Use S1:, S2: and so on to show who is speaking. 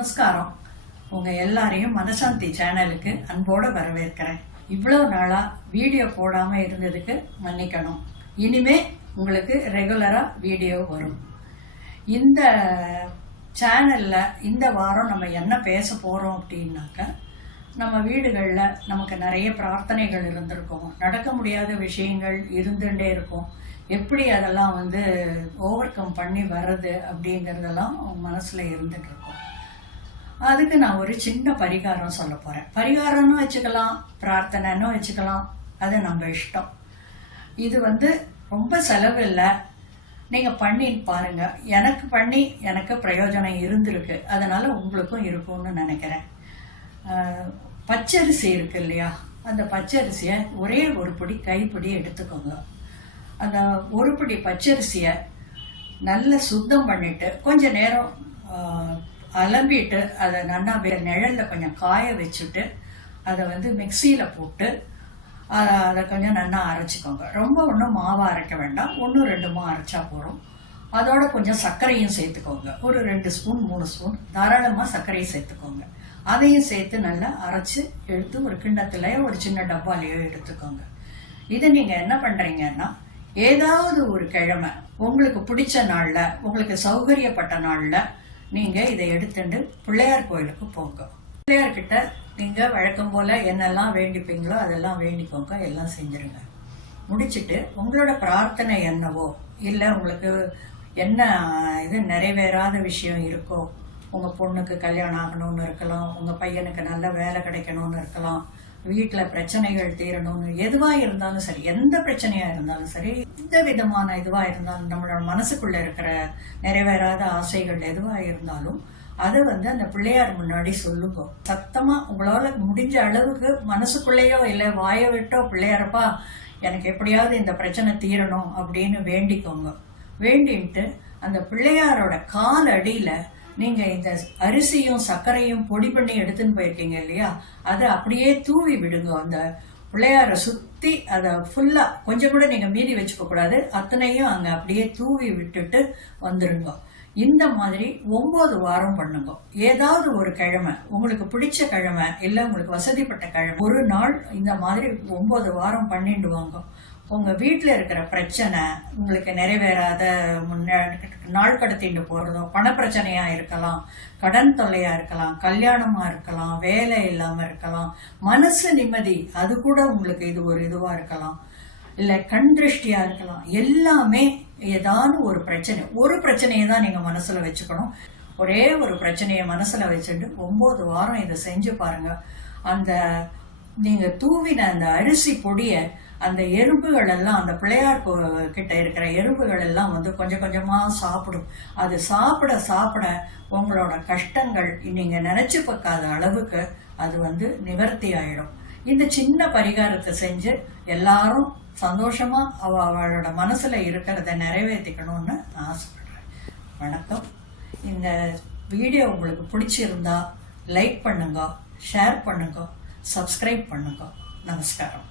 S1: நமஸ்காரம். உங்க எல்லாரையும் மனசாந்தி சேனலுக்கு அன்போட வரவேற்கிறேன். இவ்வளோ நாளா வீடியோ போடாம இருந்ததுக்கு மன்னிக்கணும். இனிமே உங்களுக்கு ரெகுலரா வீடியோ வரும். இந்த சேனல்ல இந்த வாரம் நம்ம என்ன பேச போறோம் அப்படின்னாக்க நம்ம வீடுகளில் நமக்கு நிறைய பிரார்த்தனைகள் இருந்திருக்கும். நடக்க முடியாத விஷயங்கள் இருந்துட்டே இருக்கும். எப்படி அதெல்லாம் வந்து ஓவர் கம் பண்ணி வர்றது அப்படிங்கிறதெல்லாம் மனசில் இருந்துகிட்டு இருக்கும். அதுக்கு நான் ஒரு சின்ன பரிகாரம் சொல்ல போறேன். பரிகாரம்னு வச்சுக்கலாம் பிரார்த்தனைன்னு வச்சுக்கலாம். அது நம்ம இஷ்டம். இது வந்து ரொம்ப செலவு இல்லை. நீங்கள் பண்ணி பாருங்க. எனக்கு பண்ணி எனக்கு பிரயோஜனம் இருந்திருக்கு. அதனால உங்களுக்கும் இருக்கும்னு நினைக்கிறேன். பச்சரிசி இருக்கு இல்லையா? அந்த பச்சரிசியை ஒரே ஒரு பிடி கைப்பிடி எடுத்துக்கோங்க. அந்த ஒரு பிடி பச்சரிசியை நல்ல சுத்தம் பண்ணிட்டு கொஞ்ச நேரம் அலம்பிட்டு அதை நல்லா வே- நிழல்ல கொஞ்சம் காய வச்சுட்டு அதை வந்து மிக்சியில் போட்டு அதை அதை கொஞ்சம் நல்லா அரைச்சிக்கோங்க. ரொம்ப ஒன்றும் மாவாக அரைக்க வேண்டாம். ஒன்று ரெண்டுமா அரைச்சா போதும். அதோட கொஞ்சம் சர்க்கரையும் சேர்த்துக்கோங்க. ஒரு ரெண்டு ஸ்பூன் மூணு ஸ்பூன் தாராளமாக சர்க்கரையும் சேர்த்துக்கோங்க. அதையும் சேர்த்து நல்லா அரைச்சு எடுத்து ஒரு கிண்ணத்துலையோ ஒரு சின்ன டப்பாலையோ எடுத்துக்கோங்க. இது நீங்கள் என்ன பண்ணுறீங்கன்னா ஏதாவது ஒரு கிழமை உங்களுக்கு பிடிச்ச நாளில் உங்களுக்கு சௌகரியப்பட்ட நாளில் நீங்க இதை எடுத்துட்டு பிள்ளையார் கோயிலுக்கு போங்க. பிள்ளையார்கிட்ட நீங்க வழக்கம் போல என்னெல்லாம் வேண்டிப்பீங்களோ அதெல்லாம் வேண்டிக்கோங்க. எல்லாம் செஞ்சிருங்க. முடிச்சுட்டு உங்களோட பிரார்த்தனை என்னவோ இல்ல உங்களுக்கு என்ன இது நிறைவேறாத விஷயம் இருக்கோ உங்க பொண்ணுக்கு கல்யாணம் ஆகணும்னு இருக்கலாம் உங்க பையனுக்கு நல்ல வேலை கிடைக்கணும்னு இருக்கலாம் வீட்டில் பிரச்சனைகள் தீரணும்னு எதுவாக இருந்தாலும் சரி எந்த பிரச்சனையாக இருந்தாலும் சரி எந்த விதமான இதுவாக இருந்தாலும் நம்மளோட மனசுக்குள்ளே இருக்கிற நிறைவேறாத ஆசைகள் எதுவாக இருந்தாலும் அதை வந்து அந்த பிள்ளையார் முன்னாடி சொல்லுங்க. சத்தமா உங்களால முடிஞ்ச அளவுக்கு மனசுக்குள்ளேயோ இல்லை வாயை விட்டோ பிள்ளையாரப்பா எனக்கு எப்படியாவது இந்த பிரச்சனை தீரணும் அப்படின்னு வேண்டிக்கோங்க. வேண்டின்ட்டு அந்த பிள்ளையாரோட கால் அடியில நீங்க இந்த அரிசியும் சர்க்கரையும் பொடி பண்ணி எடுத்துன்னு போயிருக்கீங்க இல்லையா? அதை அப்படியே தூவி விடுங்க. அந்த பிள்ளையார சுத்தி அதை ஃபுல்லா கொஞ்சம் கூட நீங்க மீதி வச்சுக்க கூடாது அத்தனையும் அங்க அப்படியே தூவி விட்டுட்டு வந்துருங்க. இந்த மாதிரி ஒன்பது வாரம் பண்ணுங்க. ஏதாவது ஒரு கிழமை உங்களுக்கு பிடிச்ச கிழமை இல்ல உங்களுக்கு வசதிப்பட்ட கிழமை ஒரு நாள் இந்த மாதிரி ஒன்பது வாரம் பண்ணிட்டு வாங்க. உங்க வீட்டில் இருக்கிற பிரச்சனை உங்களுக்கு நிறைவேறாத முன்னே நாள் கடத்திட்டு போறதோ பண இருக்கலாம் கடன் தொல்லையா இருக்கலாம் கல்யாணமா இருக்கலாம் வேலை இல்லாம இருக்கலாம் மனசு நிம்மதி அது கூட உங்களுக்கு இது ஒரு இதுவா இருக்கலாம். இல்ல கண் திருஷ்டியா இருக்கலாம். எல்லாமே ஏதாவது ஒரு பிரச்சனை ஒரு பிரச்சனையை தான் நீங்க மனசுல வச்சுக்கணும். ஒரே ஒரு பிரச்சனையை மனசுல வச்சுட்டு ஒன்பது வாரம் இதை செஞ்சு பாருங்க. அந்த நீங்க தூவின அந்த அரிசி பொடிய அந்த எறும்புகள் எல்லாம் அந்த பிள்ளையார் கோ- கிட்ட இருக்கிற எறும்புகள் எல்லாம் வந்து கொஞ்சம் கொஞ்சமா சாப்பிடும். அது சாப்பிட சாப்பிட உங்களோட கஷ்டங்கள் நீங்க நினைச்சு பார்க்காத அளவுக்கு அது வந்து நிவர்த்தி ஆயிடும். இந்த சின்ன பரிகாரத்தை செஞ்சு எல்லாரும் சந்தோஷமா அவ அவளோட மனசுல இருக்கிறத நிறைவேற்றிக்கணும்னு நான் ஆசைப்படுறேன். வணக்கம். இந்த வீடியோ உங்களுக்கு பிடிச்சிருந்தா லைக் பண்ணுங்க ஷேர் பண்ணுங்க சப்ஸ்கிரைப் பண்ணுங்க. நமஸ்காரம்.